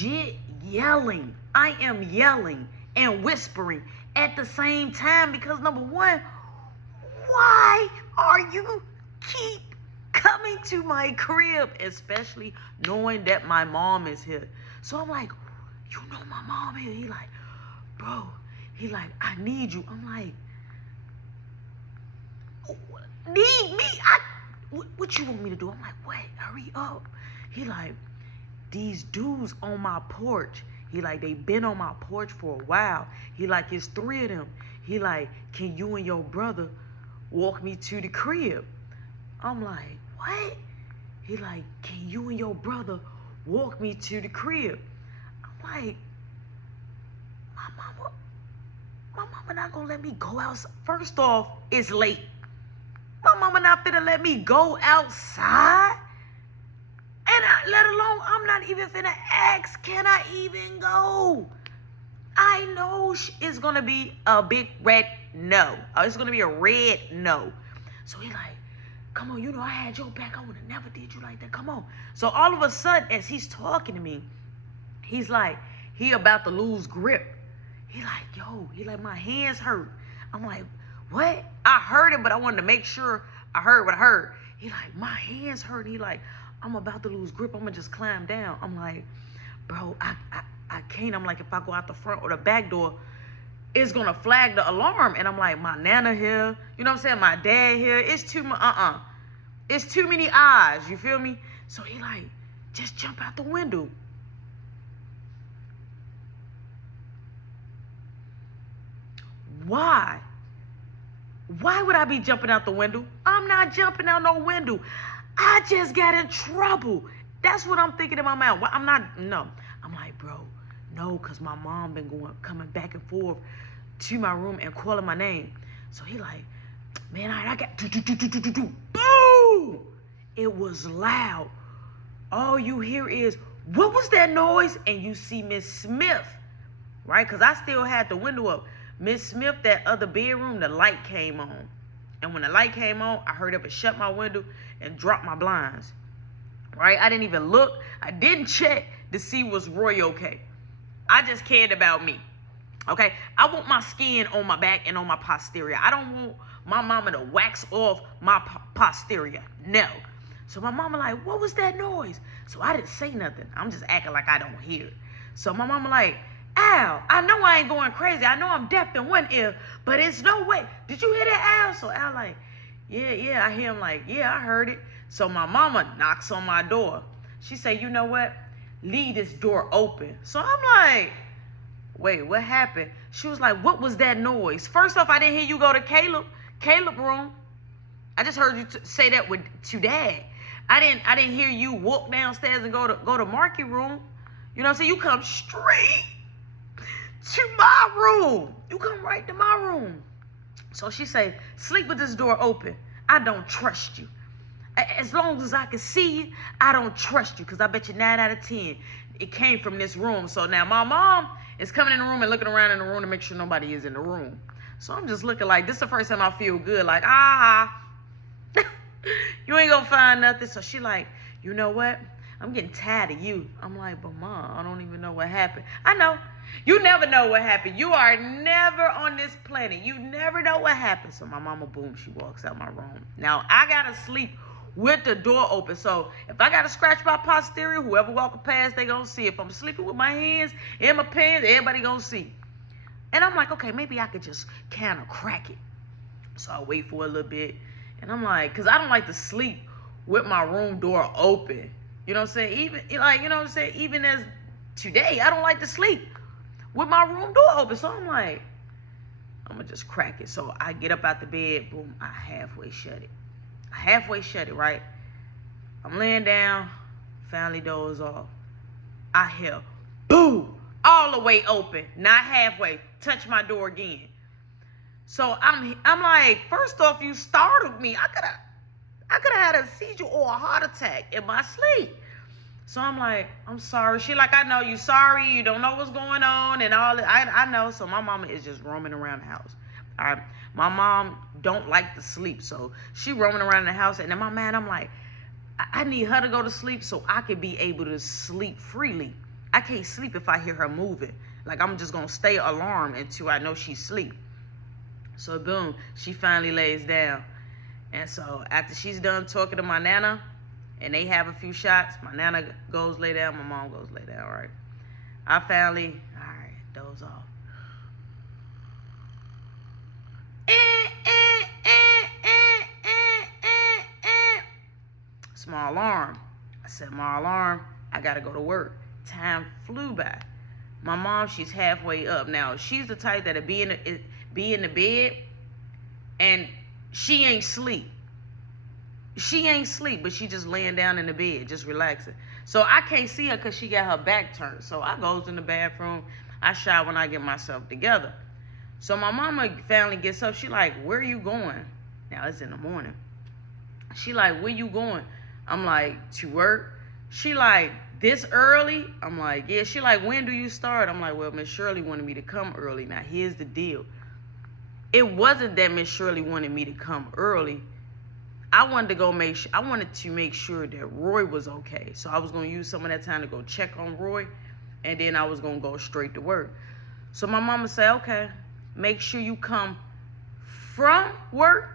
legit yelling. I am yelling and whispering at the same time because number one, why are you keep coming to my crib, especially knowing that my mom is here? So I'm like, you know my mom here. He like, bro, he like, I need you. I'm like, need me? What you want me to do? I'm like, wait, hurry up. He like, these dudes on my porch. He like, they been on my porch for a while. He like, it's 3 of them. He like, can you and your brother walk me to the crib? I'm like, what? He like, can you and your brother walk me to the crib? I'm like, my mama not gonna let me go outside. First off, it's late. My mama not finna let me go outside. And let alone, I'm not even finna ask, can I even go? I know it's gonna be a big red no. It's gonna be a red no. So he like, come on, you know I had your back. I would've never did you like that. Come on. So all of a sudden, as he's talking to me, he's like, he about to lose grip. He like, yo, he like, my hands hurt. I'm like, what? I heard it, but I wanted to make sure I heard what I heard. He like, my hands hurt. He like, I'm about to lose grip. I'm gonna just climb down. I'm like, bro, I can't. I'm like, if I go out the front or the back door, it's gonna flag the alarm. And I'm like, my nana here, you know what I'm saying? My dad here. It's too much. It's too many eyes. You feel me? So he like, just jump out the window. Why? Why would I be jumping out the window? I'm not jumping out no window. I just got in trouble. That's what I'm thinking in my mind. I'm not, no. I'm like, bro, no, because my mom been coming back and forth to my room and calling my name. So he like, man, I got, boom! It was loud. All you hear is, what was that noise? And you see Miss Smith, right? Because I still had the window up. Miss Smith, that other bedroom, the light came on. And when the light came on, I heard it shut my window and drop my blinds, right? I didn't even look. I didn't check to see was Roy okay. I just cared about me, okay? I want my skin on my back and on my posterior. I don't want my mama to wax off my posterior, no. So my mama like, what was that noise? So I didn't say nothing. I'm just acting like I don't hear it. So my mama like, Al, I know I ain't going crazy. I know I'm deaf in one ear, but it's no way. Did you hear that, Al? So Al like, yeah. I hear him like, yeah, I heard it. So my mama knocks on my door. She say, you know what? Leave this door open. So I'm like, wait, what happened? She was like, what was that noise? First off, I didn't hear you go to Caleb room. I just heard you say that to Dad. I didn't hear you walk downstairs and go to Marky room. You know what I'm saying? You come straight to my room. You come right to my room. So she say, sleep with this door open. I don't trust you. As long as I can see you, I don't trust you, because I bet you 9 out of 10 it came from this room. So now my mom is coming in the room and looking around in the room to make sure nobody is in the room. So I'm just looking like, this is the first time I feel good. Like, you ain't gonna find nothing. So she like, you know what? I'm getting tired of you. I'm like, but Mom, I don't even know what happened. I know. You never know what happened. You are never on this planet. You never know what happened. So my mama, boom, she walks out my room. Now, I got to sleep with the door open. So if I got to scratch my posterior, whoever walking past, they going to see. If I'm sleeping with my hands in my pants, everybody going to see. And I'm like, okay, maybe I could just kind of crack it. So I wait for a little bit. And I'm like, because I don't like to sleep with my room door open. You know what I'm saying? Even, like, you know what I'm saying? Even as today, I don't like to sleep with my room door open. So I'm like, I'm going to just crack it. So I get up out the bed. Boom, I halfway shut it, right? I'm laying down. Family doors off. I hear, boom, all the way open. Not halfway. Touch my door again. So I'm like, first off, you startled me. I could have had a seizure or a heart attack in my sleep. So I'm like, I'm sorry. She like, I know you sorry. You don't know what's going on and all that. I know. So my mama is just roaming around the house. All right. My mom don't like to sleep. So she roaming around the house. And in my mind, I'm like, I need her to go to sleep so I can be able to sleep freely. I can't sleep if I hear her moving. Like, I'm just going to stay alarmed until I know she's asleep. So, boom, she finally lays down. And so, after she's done talking to my Nana, and they have a few shots, my Nana goes lay down, my mom goes lay down, right? I finally, all right, doze off. Small alarm. I set my alarm. I got to go to work. Time flew by. My mom, she's halfway up. Now, she's the type that'll be in the bed, and she ain't sleep. She ain't sleep, but she just laying down in the bed, just relaxing. So I can't see her because she got her back turned. So I goes in the bathroom. I shower when I get myself together. So my mama finally gets up. She like, where are you going? Now, it's in the morning. She like, where you going? I'm like, to work. She like, this early? I'm like, yeah. She like, when do you start? I'm like, well, Miss Shirley wanted me to come early. Now, here's the deal. It wasn't that Miss Shirley wanted me to come early. I wanted to make sure that Roy was okay. So I was going to use some of that time to go check on Roy, and then I was going to go straight to work. So my mama said, okay, make sure you come from work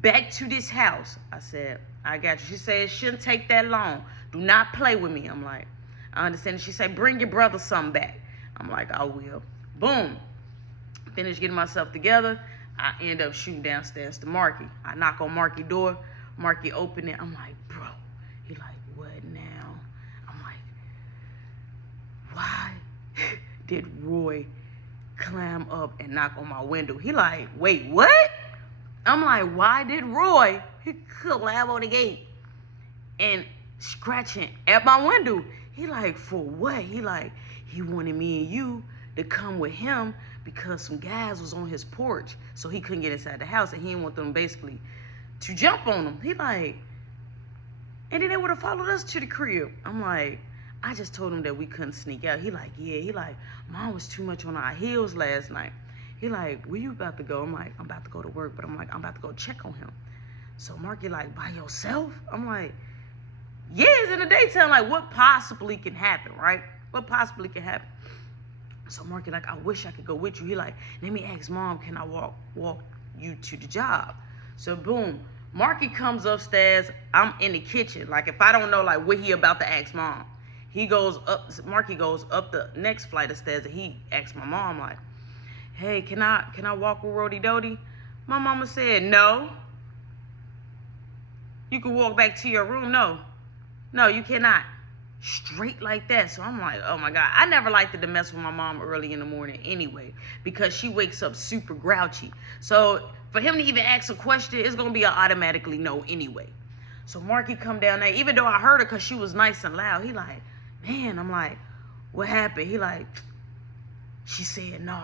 back to this house. I said, I got you. She said, it shouldn't take that long. Do not play with me. I'm like, I understand. She said, bring your brother something back. I'm like, I will. Boom. Finish getting myself together. I end up shooting downstairs to Marky. I knock on Marky's door. Marky open it. I'm like, bro. He like, what now? I'm like, why did Roy climb up and knock on my window? He like, wait, what? I'm like, why did Roy climb on the gate and scratching at my window? He like, for what? He like, he wanted me and you to come with him because some guys was on his porch, so he couldn't get inside the house, and he didn't want them basically to jump on him. He like, and then they would have followed us to the crib. I'm like, I just told him that we couldn't sneak out. He like, yeah. He like, Mom was too much on our heels last night. He like, where you about to go? I'm like, I'm about to go to work, but I'm like, I'm about to go check on him. So Marky like, by yourself? I'm like, yeah, it's in the daytime. Like, what possibly can happen, right? What possibly can happen? So Marky like, I wish I could go with you. He like, let me ask Mom, can I walk you to the job? So boom, Marky comes upstairs. I'm in the kitchen. Like, if I don't know like what he about to ask Mom, Marky goes up the next flight of stairs, and he asks my mom like, hey, can I walk with Rody Dody? My mama said, no. You can walk back to your room. No, you cannot. Straight like that. So I'm like, oh my God. I never liked to mess with my mom early in the morning anyway, because she wakes up super grouchy. So for him to even ask a question, it's going to be an automatically no anyway. So Marky come down there, even though I heard her because she was nice and loud. He like, man, I'm like, what happened? He like, she said, no,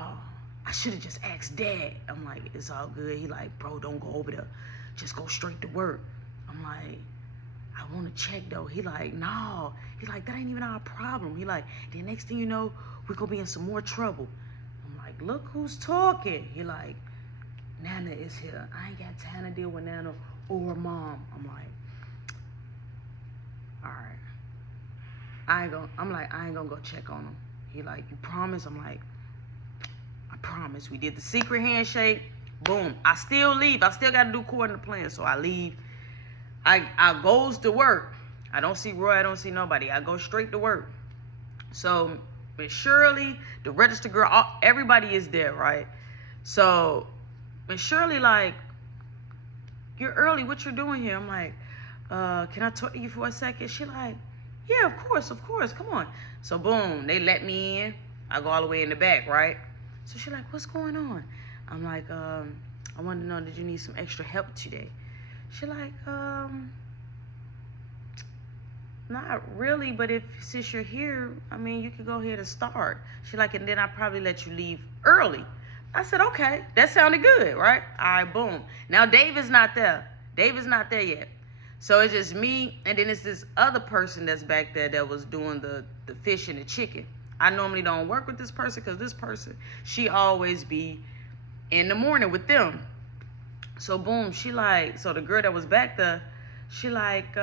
I should have just asked Dad. I'm like, it's all good. He like, bro, don't go over there. Just go straight to work. I'm like, I want to check though. He like, no. He like, that ain't even our problem. He like, the next thing you know, we're going to be in some more trouble. I'm like, look who's talking. He like, Nana is here. I ain't got time to deal with Nana or Mom. I'm like, all right. I ain't gonna go check on him. He like, you promise? I'm like, I promise. We did the secret handshake. Boom. I still leave. I still got to do according to plan. So I leave. I goes to work. I don't see Roy. I don't see nobody. I go straight to work. So Miss Shirley, the register girl, everybody is there, right? So Miss Shirley like, you're early. What you doing here? I'm like, can I talk to you for a second? She like, yeah, of course. Come on. So boom, they let me in. I go all the way in the back, right? So she like, what's going on? I'm like, I want to know, did you need some extra help today? She like, not really, but since you're here, I mean, you could go ahead and start. She like, and then I'll probably let you leave early. I said, okay, that sounded good, right? All right, boom. Now David's not there. David's not there yet. So it's just me, and then it's this other person that's back there that was doing the fish and the chicken. I normally don't work with this person because this person, she always be in the morning with them. So boom, she like, so the girl that was back there, she like,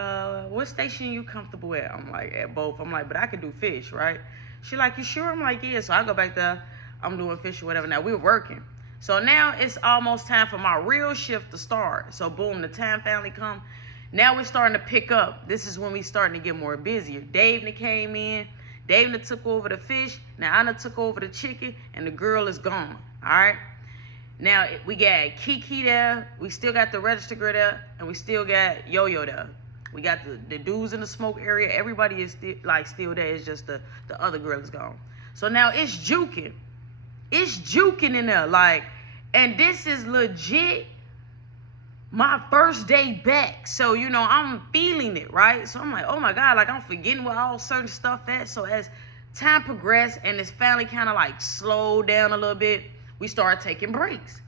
what station you comfortable at? I'm like, at both. I'm like, but I can do fish, right? She like, you sure? I'm like, yeah. So I go back there. I'm doing fish or whatever. Now we're working. So now it's almost time for my real shift to start. So boom, the time finally come. Now we're starting to pick up. This is when we starting to get more busier. Dave came in. Dave took over the fish. Now I took over the chicken, and the girl is gone. All right. Now we got Kiki there. We still got the register girl there, and we still got Yo-Yo there. We got the dudes in the smoke area. Everybody is still there. It's just the other girl is gone. So now it's juking. It's juking in there, like, and this is legit my first day back. So, you know, I'm feeling it, right? So I'm like, oh my God, like I'm forgetting where all certain stuff at. So as time progressed and it's finally kind of like slowed down a little bit, we started taking breaks.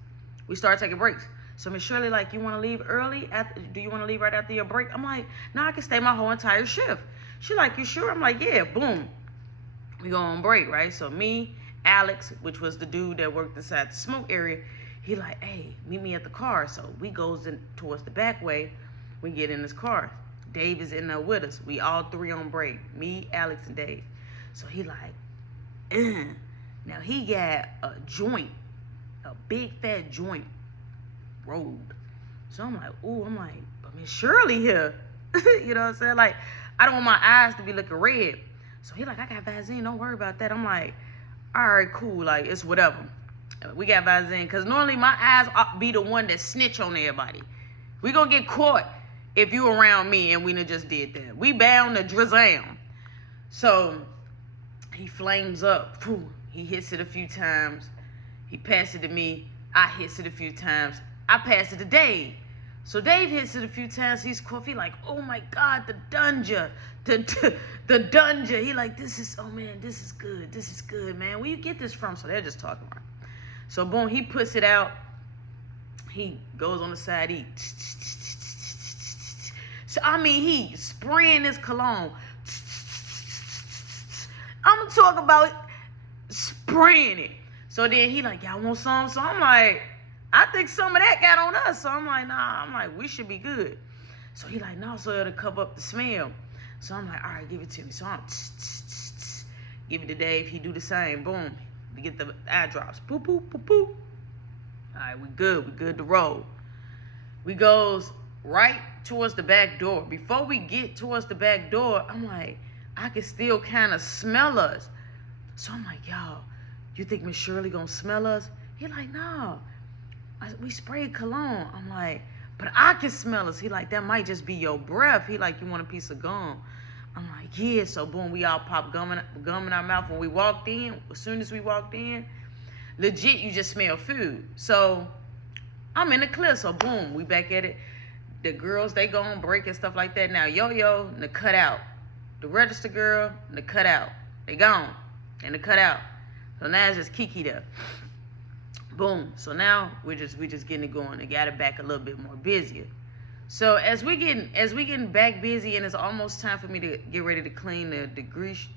So Miss Shirley, like, you want to leave early? Do you want to leave right after your break? I'm like, no, I can stay my whole entire shift. She like, you sure? I'm like, yeah, boom. We go on break, right? So me, Alex, which was the dude that worked inside the smoke area, he like, hey, meet me at the car. So we goes in towards the back way. We get in this car. Dave is in there with us. We all three on break. Me, Alex, and Dave. So he like, Now he got a joint, a big fat joint rolled. So I'm like, ooh, but Miss Shirley here. You know what I'm saying? Like, I don't want my eyes to be looking red. So he like, I got Vaseline, don't worry about that. I'm like, all right, cool, like, it's whatever. We got Vaseline, because normally my eyes be the one that snitch on everybody. We gonna get caught if you around me and we done just did that. We bound to drizzle. So he flames up. He hits it a few times. He passes it to me. I hits it a few times. I pass it to Dave. So Dave hits it a few times. He's coffee like, oh my God, the dunja. The dunja. He like, this is good. This is good, man. Where you get this from? So they're just talking around. So boom, he puts it out. He goes on the side. So I mean, he spraying his cologne. I'm talking about spraying it. So then he like, y'all want some? So I'm like, I think some of that got on us. So I'm like, nah. I'm like, we should be good. So he like, no, so it'll cover up the smell. So I'm like, all right, give it to me. So I'm give it to Dave. He do the same. Boom. We get the eye drops. Boop, boop, boop, boop. All right, we good. We good to roll. We goes right towards the back door. Before we get towards the back door, I'm like, I can still kind of smell us. So I'm like, y'all, you think Miss Shirley gonna smell us? He like, no. We sprayed cologne. I'm like, but I can smell us. He like, that might just be your breath. He like, you want a piece of gum? I'm like, yeah. So boom, we all pop gum in our mouth when we walked in. As soon as we walked in, legit, you just smell food. So I'm in the clear. So boom, we back at it. The girls, they go on break and stuff like that. Now Yo-Yo, the cut out. The register girl, the cut out. They gone. And the cut out. So now it's just Kiki there. Boom. So now we just getting it going and got it back a little bit more busier. So as we getting back busy and it's almost time for me to get ready to clean the grease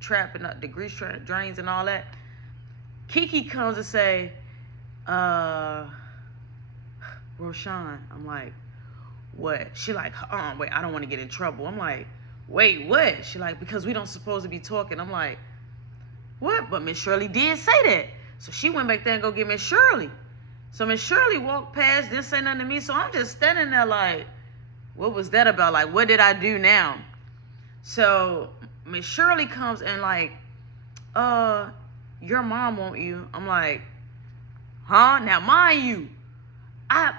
trap and the grease drains and all that, Kiki comes and say, Roshan. I'm like, what? She like, wait, I don't want to get in trouble. I'm like, wait, what? She like, because we don't supposed to be talking. I'm like, what? But Miss Shirley did say that. So she went back there and go get Miss Shirley. So Miss Shirley walked past, didn't say nothing to me. So I'm just standing there like, what was that about? Like, what did I do now? So Miss Shirley comes and like, your mom want you. I'm like, huh? Now mind you, I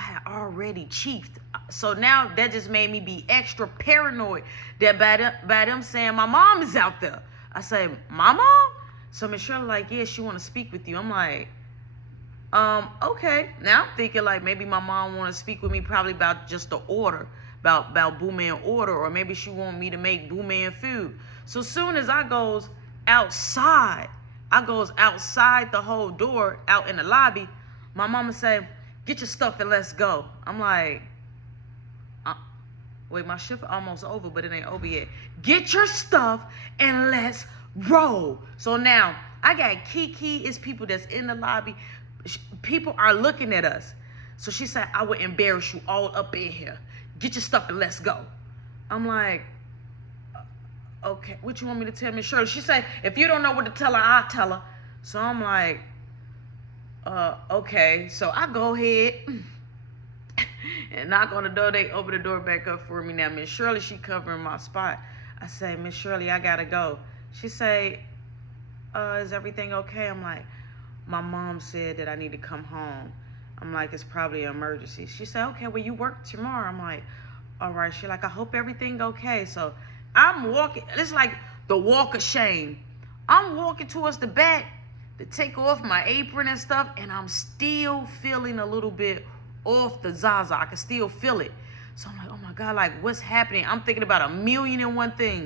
had already chiefed. So now that just made me be extra paranoid that by them saying my mom is out there. I say, my mom? So Miss Shirley like, yeah, she want to speak with you. I'm like, okay. Now I'm thinking like maybe my mom want to speak with me probably about just the order, about Boo Man order, or maybe she want me to make Boo Man food. So soon as I goes outside the whole door out in the lobby, my mama say, get your stuff and let's go. I'm like, wait, my shift almost over, but it ain't over yet. Get your stuff and let's roll. So now I got Kiki. It's people that's in the lobby. People are looking at us. So she said, I would embarrass you all up in here. Get your stuff and let's go. I'm like, okay, what you want me to tell Miss Shirley? She said, if you don't know what to tell her, I'll tell her. So I'm like, okay. So I go ahead and knock on the door. They open the door back up for me. Now Miss Shirley, she covering my spot. I say, Miss Shirley, I gotta go. She say, is everything okay? I'm like, my mom said that I need to come home. I'm like, it's probably an emergency. She said, okay, well, you work tomorrow. I'm like, all right. She like, I hope everything okay. So I'm walking. It's like the walk of shame. I'm walking towards the back to take off my apron and stuff, and I'm still feeling a little bit off the Zaza. I can still feel it. So I'm like, oh my God, like what's happening? I'm thinking about 1,000,001 things.